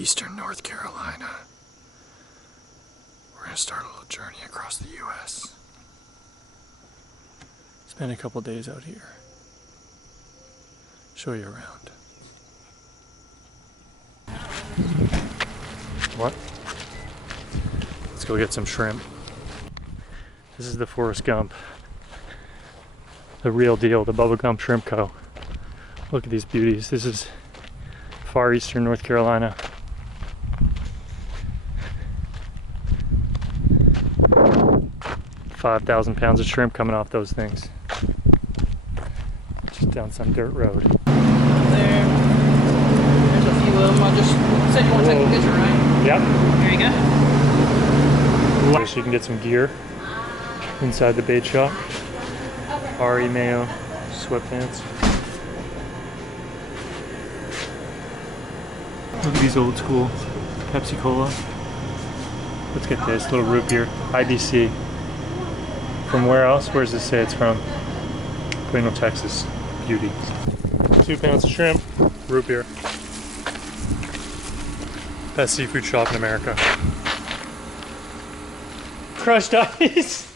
eastern North Carolina. We're gonna start a little journey across the U.S. Spend a couple days out here. Show you around. What? Let's go get some shrimp. This is the Forrest Gump. The real deal, the Bubba Gump Shrimp Co. Look at these beauties. This is far eastern North Carolina. $5,000 pounds of shrimp coming off those things. Just down some dirt road. There's a few of them. I just said you want to take a picture, right? Yep. There you go. So you can get some gear inside the bait shop. Ari Mayo sweatpants. Look at these old school Pepsi Cola. Let's get this little root beer. IBC. From where else? Where does this say it's from? Plano, Texas. Beauty. 2 pounds of shrimp. Root beer. Best seafood shop in America. Crushed ice.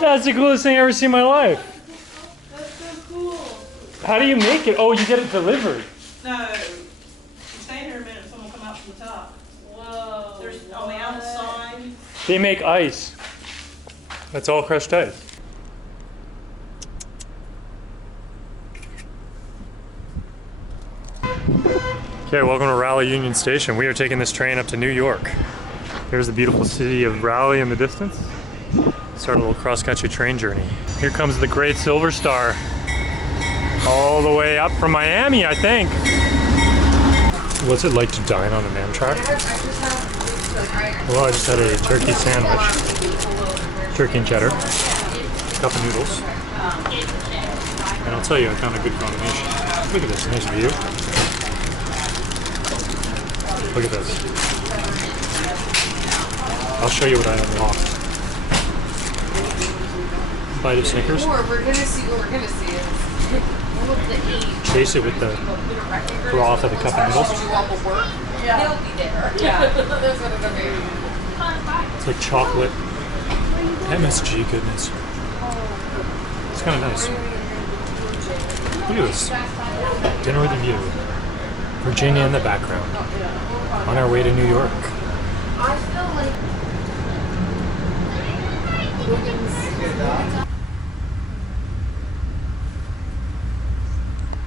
That's the coolest thing I've ever seen in my life. That's so cool. How do you make it? Oh, you get it delivered. No. You stay here a minute, someone will come out from the top. Whoa. There's on the outside. They make ice. That's all crushed ice. Okay, welcome to Raleigh Union Station. We are taking this train up to New York. Here's the beautiful city of Raleigh in the distance. Start a little cross-country train journey. Here comes the great Sliver Star. All the way up from Miami, I think. What's it like to dine on an Amtrak? Well, I just had a turkey sandwich. Turkey and cheddar. Cup of noodles. And I'll tell you, I found a good combination. Look at this, nice view. Look at this. I'll show you what I unlocked. Bite of Snickers. We're gonna see what we're gonna see. Chase it with the broth of the cup of noodles. Yeah. They'll be there. Yeah. That's what it's gonna be. It's like chocolate. MSG goodness. It's kind of nice. Look at this. Dinner with a view. Virginia in the background. On our way to New York. I feel like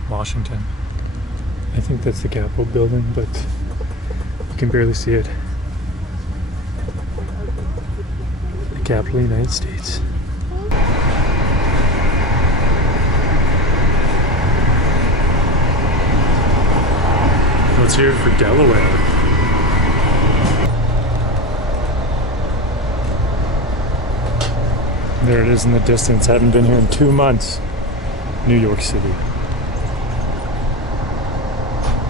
Washington. I think that's the Capitol building, but you can barely see it. The capital of the United States. Let's hear it for Delaware. There it is in the distance. I haven't been here in 2 months. New York City.